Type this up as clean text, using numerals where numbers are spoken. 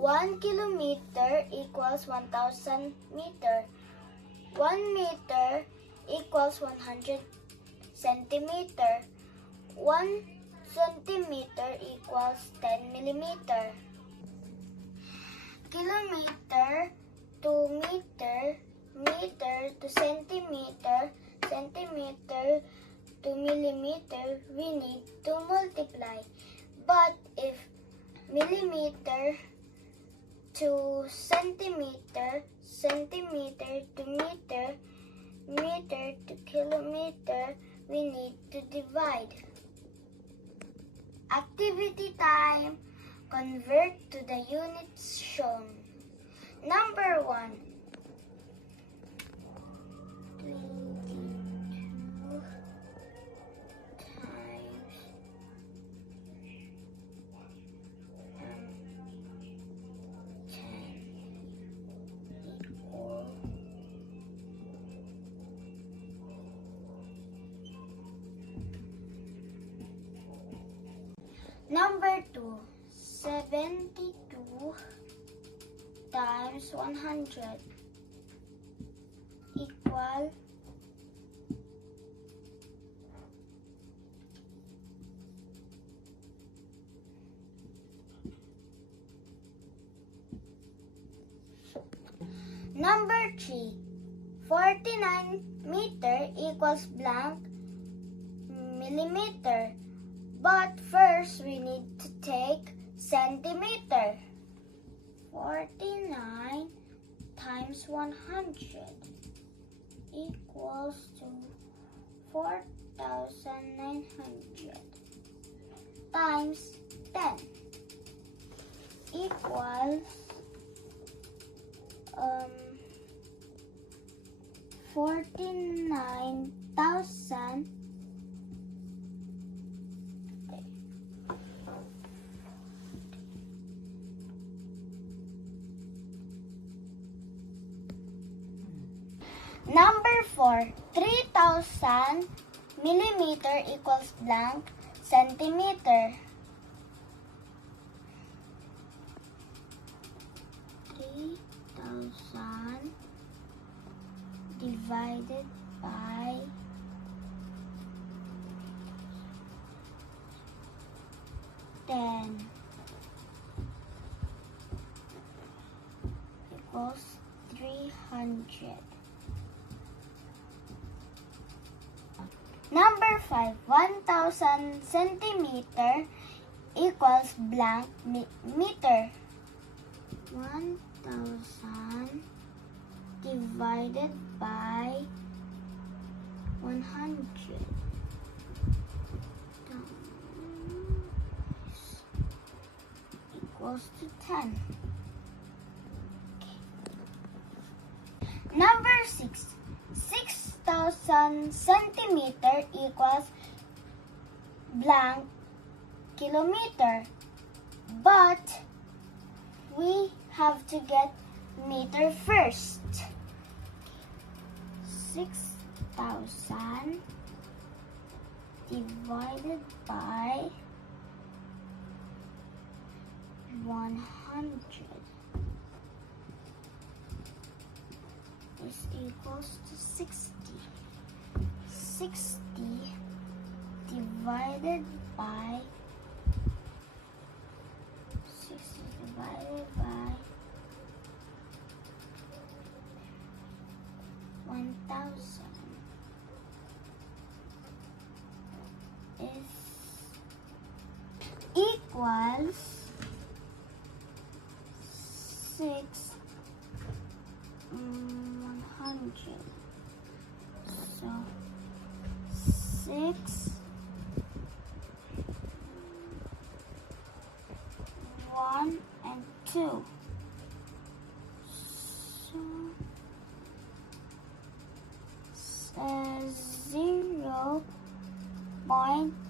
1 kilometer equals 1,000 meter. 1 meter equals 100 centimeter. 1 centimeter equals 10 millimeter. Kilometer to meter, meter to centimeter, centimeter to millimeter, we need to multiply. But if millimeter to centimeter, centimeter to meter, meter to kilometer, we need to divide. Activity time. Convert to the units shown. Number 1. 22 times 10 equal Number 2. 72 times 100 equal Number 3. 49 meter equals blank millimeter. But first we need to take centimeter. 49 times 100 equals to 4,900 times 10 equals 49,000. Number 4. 3,000 millimeter equals blank centimeter. 3,000 divided by 10 equals 300. Number 5. 1,000 centimeter equals blank meter. 1,000 divided by 100 equals to 10. Number 6. 6,000 centimeter equals blank kilometer. But we have to get meter first. 6,000 divided by 100 is equals to 60. 60 divided by 1,000 is equals 100. So 6 1 and 2. So 0.2